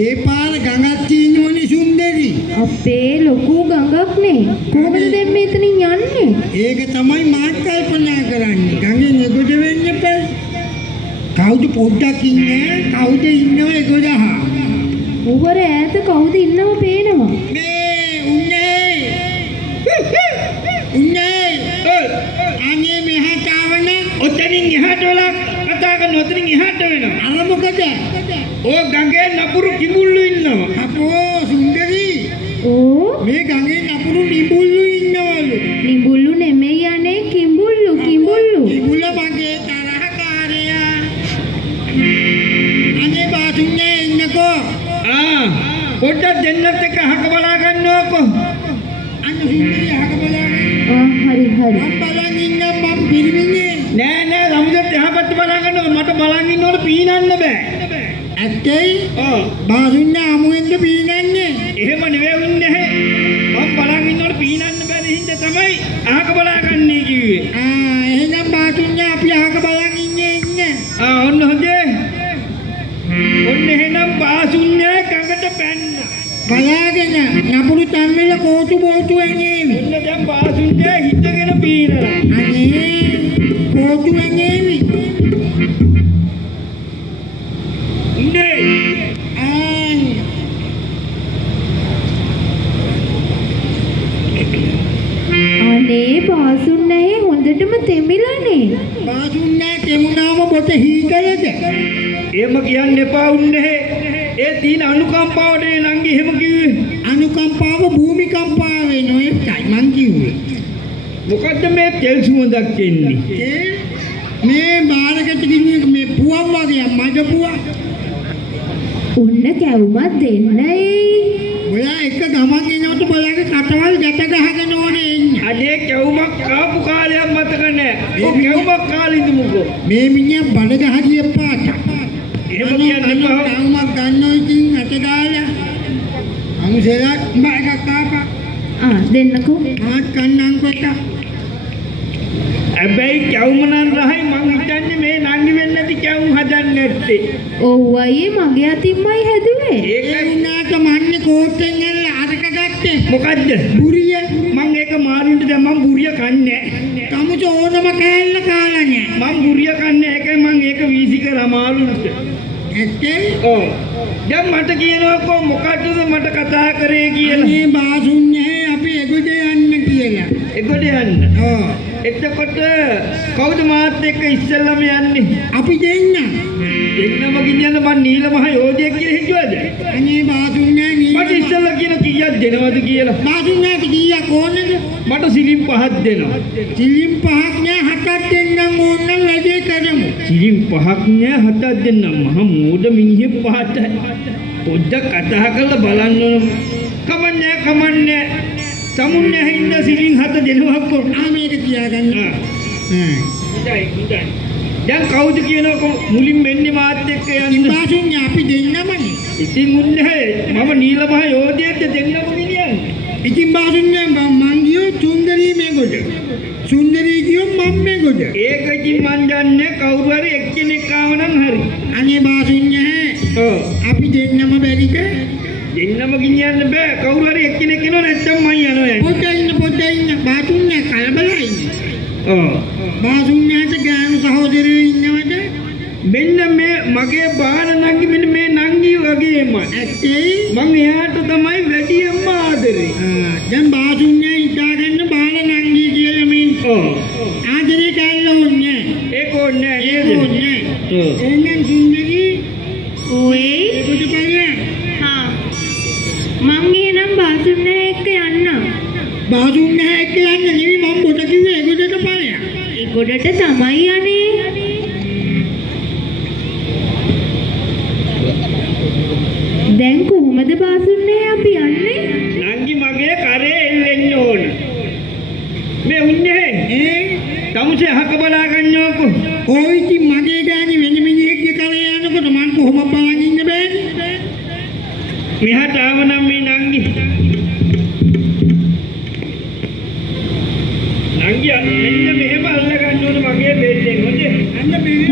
ඒ පාර ගඟක් තියෙනවනේ සුන්දරි. අපේ ලොකු ගඟක් නේ. කොහොමද දැන් මෙතනින් යන්නේ? ඒක තමයි මාත් කල්පනා කරන්නේ. ගඟෙන් එගොඩ වෙන්න එපා. කවුද පොඩ්ඩක් ඉන්නේ? කවුද ඉන්නව එගොඩ අහා? උවර ඈත කවුද ඉන්නව පේනවා. මේ උන්නේ. උන්නේ. අනේ මෙහාට ආවන ඔතනින් එහාට වෙලා කතා කරන ඔතනින් එහාට වෙනවා. අර මොකද? ඕ ගඟේ නපුරු කිඹුල්ලු ඉන්නවා. අපෝ සුන්දරි. ඕ මේ ගඟේ නපුරු නිඹුල්ලු ඉන්නවලු. නිඹුල්ලු නෙමෙයි අනේ කිඹුල්ලු. කිඹුල්ල මගේ තරහකාරයා. අනේ බාතුන්නේ ඉන්නකෝ. පොඩ්ඩක් දෙන්නත් එක්ක අහක බලා ගන්නවකෝ. අන්න සුන්දරි අහක බලා ගන්න. හරි. මම බලන් ඉන්න මම පිළිමින්නේ. නෑ සමුදෙත් එහා පැත්ත බලා ගන්නවා. මට බලන් ඉන්නකොට පීනන්න බෑ. ඇත්තයි? ඔව්. බාසුන්නේ අමුෙන්ද පීනන්නේ? එහෙම නෙවෙයි උන්නේ. මම බලන් ඉන්නකොට පීනන්න බැරි හින්දා තමයි අහක බලා ගන්නේ කිව්වේ. එහෙනම් බාසුන්නේ අපි අහක බලන් ඉන්නේ. ඔන්න හොඳේ. ඔන්න එහෙනම් බාසුන්නේ ගඟට පැන්නා. බලාගෙන නපුරු තම්මෙල කෝටු බෝටු ඇඟේවි. ඔන්න දැන් බාසුන්නේ හිටගෙන පීනනවා. අනේ කෝටු ඇඟේවි. ඉන්නේ. අනේ බාසුන්නේ හොඳටම තෙමිලානේ. බාසුන්නේ තෙමුනාම බොට හීකලද? එහෙම කියන්න එපා උන්නේ. ඒ තීන අනුකම්පාවනේ නංගි එහෙම කිව්වේ. අනුකම්පාව භූමිකම්පාව වෙනෝ ඒකයි මං කිව්වේ. මොකද්ද මේ තෙල් සුවඳක් එන්නේ? මේ බාරකට ගිහින් මේ පුවක් වගේ මඩ පුවක්. උන්න කැවුමක් දෙන්නයි. ඔයා එක ගමන් එනකොට බලන්න කටවල් ගැට ගහගෙන ඕනේ එන්නේ. අනේ කැවුමක් කාපු කාලයක් මතක නැහැ. ඔය කැවුමක් කාලේ ඉඳමුකෝ. මේ මිනිහා බඩ ගහගිය පාට. එහෙම කියන්නේ කැවුමක් ගන්නෝ ඉතින් අත දාලා. අමුසෙලක් බයක කාපා. දෙන්නකෝ. මාත් කන්නම් කොට. හැබැයි කැවුම නම් රහයි මං හිතන්නේ මේ නංගි වෙන්නේ නැති කැවුම් හදන්නේ නැත්තේ. ඔව් අයියේ මගේ අතින්මයි හැදුවේ. ඒකයි උනාට මන්නේ කෝට්ටෙන් ඇල්ල අරක ගත්තේ. මොකද්ද? බුරිය. මං ඒක මාරුන්ට දැන් මං බුරිය කන්නේ නැහැ. තමුච ඕනම කෑල්ල කාලා නැහැ. මං බුරිය කන්නේ ඒකයි මං ඒක වීසි කරා මාරුන්ට. ඇත්තේ? ඔව්. දැන් මට කියනකො මොකද්ද මට කතා කරේ කියලා. මේ බාසුන්නේ අපි එගොඩ යන්න කියලා. එගොඩ යන්න. ඔව්. එතකොට කවුද මාත් එක්ක ඉස්සෙල්ලාම යන්නේ? අපි දෙන්න. දෙන්නම ගියන්න මං නීලමහ යෝධයෙක් කියලා හිතුවද? අනේ බාසුන්නේ නීල. මට ඉස්සෙල්ලා කියන කීයක් දෙනවද කියලා. බාසුන්නේට කීයක් ඕනද? මට සිලිම් 5ක් දෙනවා. සිලිම් 5ක් නෑ 7ක් දෙන්නම් ඕන නම් වැඩේ කරමු. සිලිම් 5ක් නෑ 7ක් දෙන්නම් මහ මෝඩ මිනිහෙක් පහට. පොඩ්ඩක් කතා කරලා බලන්න ඕන. කමන්නේ. සමුන්නේ හින්ද සිලින් 7 දෙනවා කොහොම මේක තියාගන්න. හොඳයි. දැන් කවුද කියනකො මුලින් මෙන්නේ මාත් එක්ක යන්න. බාසුන්නේ අපි දෙන්නමනේ. ඉතින් මුන්නේ මම නීලමහ යෝධයෙක්ද දෙන්නම ගෙනියන්නේ. ඉතින් බාසුන්නේ මං ගියෝ සුන්දරී මේගොඩ. සුන්දරී ගියෝ මම මේගොඩ. ඒක ඉතින් මං දන්නේ කවුරු හරි එක්කෙනෙක් ආව නම් හරි. අනේ බාසුන්නේ අපි දෙන්නම බැරිද? දෙන්නම ගෙනියන්න බෑ. කවුරු හරි එක්කෙනෙක් එනවා නැත්තම් මම යනවා. පොඩ්ඩ ඉන්න. බාසුන්නේ කලබලයි. බාසුන්නේට ගෑනු සහෝදරයෝ ඉන්නවද? මෙන්න මේ මගේ බාන නංගි මෙන්න මේ නංගි වගේම. ඇත්තේ මං එයාට තමයි වැඩියෙන්ම ආදරේ. දැන් බාසුන්නේ හිතාගන්න බාන නංගි කියලා මේ. ආදරේ කැල්ල ඕනේ. ඒක ඕනේ නේද? ඕනේ. එහෙනම් සුන්දරි ඔය ඒකට බලන්න. මං එහෙනම් බාසුන්නේ එක්ක යන්න. බාසුන්නේ එක්ක යන්න නෙමෙයි මම පොඩ කිව්වේ ඒගොඩට බලන්න. ඒගොඩට තමයි යන්නේ. දැන් කොහොමද බාසුන්නේ අපි යන්නේ? නංගි මගේ කරේ එල්ලෙන්න ඕන. මේ උන්නේ තමුසේ අහක බලා ගන්නවකෝ. ඔය ඉතින් මගේ ගෑණි වෙන මිනිහෙක්ගේ කරේ යනකොට මං කොහොම බලන් ඉන්න බෑනේ. මෙහාට ආවනම් මේ නංගි. නංගි මෙන්න මෙහෙම අල්ල ගන්න ඕන මගේ බෙල්ලෙන්. හොඳේ. අන්න බෙල්ල